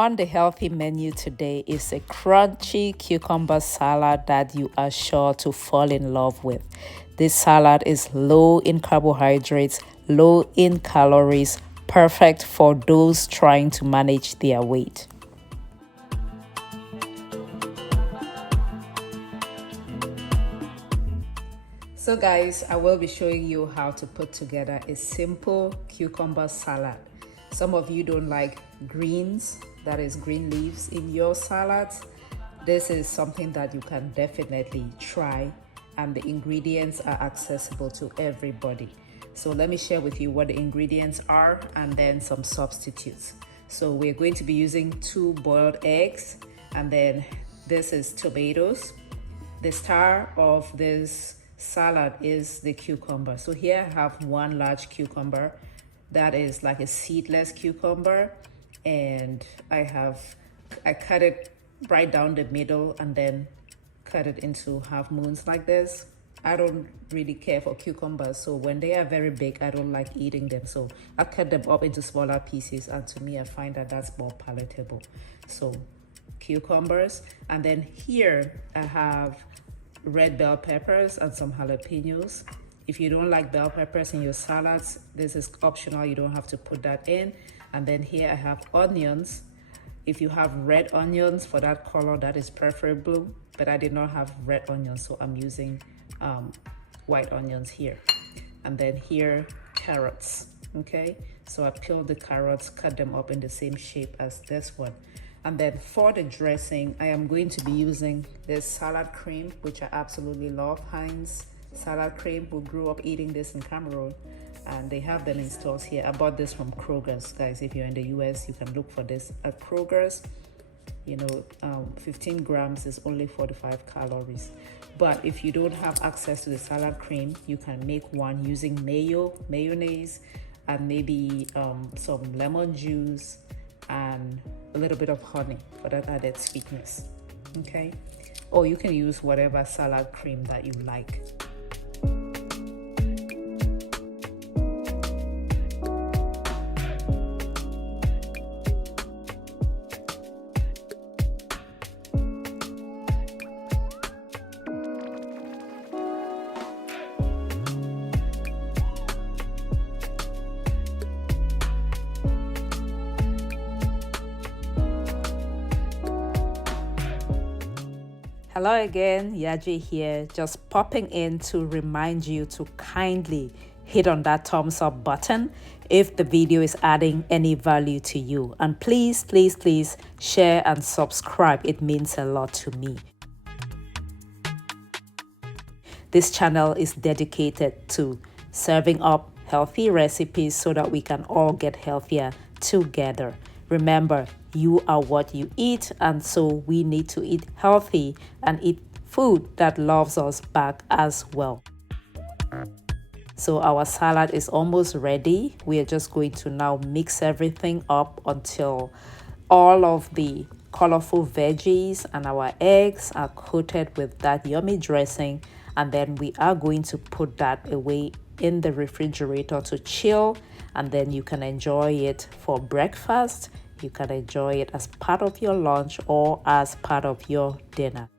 On the healthy menu today is a crunchy cucumber salad that you are sure to fall in love with. This salad is low in carbohydrates, low in calories, perfect for those trying to manage their weight. So guys, I will be showing you how to put together a simple cucumber salad. Some of you don't like greens, that is green leaves, in your salads. This is something that you can definitely try, and the ingredients are accessible to everybody. So let me share with you what the ingredients are and then some substitutes. So we're going to be using 2 boiled eggs, and then this is tomatoes. The star of this salad is the cucumber. So here I have 1 large cucumber that is like a seedless cucumber, and I cut it right down the middle and then cut it into half moons like this. I don't really care for cucumbers, so when they are very big, I don't like eating them, so I cut them up into smaller pieces, and to me I find that that's more palatable. So cucumbers, and then here I have red bell peppers and some jalapenos. If you don't like bell peppers in your salads, this is optional, you don't have to put that in. And then here I have onions. If you have red onions for that color, that is preferable, but I did not have red onions, so I'm using white onions here. And then here, carrots. Okay, so I peeled the carrots, cut them up in the same shape as this one. And then for the dressing, I am going to be using this salad cream, which I absolutely love. Heinz salad cream. We grew up eating this in Cameroon, and they have them in stores here. I bought this from Kroger's, guys. If you're in the US, you can look for this at Kroger's. You know, 15 grams is only 45 calories. But if you don't have access to the salad cream, you can make one using mayonnaise, and maybe some lemon juice and a little bit of honey for that added sweetness. Okay, or you can use whatever salad cream that you like. Hello again, Yaje here, just popping in to remind you to kindly hit on that thumbs up button if the video is adding any value to you. And please, please, please share and subscribe. It means a lot to me. This channel is dedicated to serving up healthy recipes so that we can all get healthier together. Remember, you are what you eat, and so we need to eat healthy and eat food that loves us back as well. So our salad is almost ready. We are just going to now mix everything up until all of the colorful veggies and our eggs are coated with that yummy dressing, and then we are going to put that away in the refrigerator to chill, and then you can enjoy it for breakfast. You can enjoy it as part of your lunch or as part of your dinner.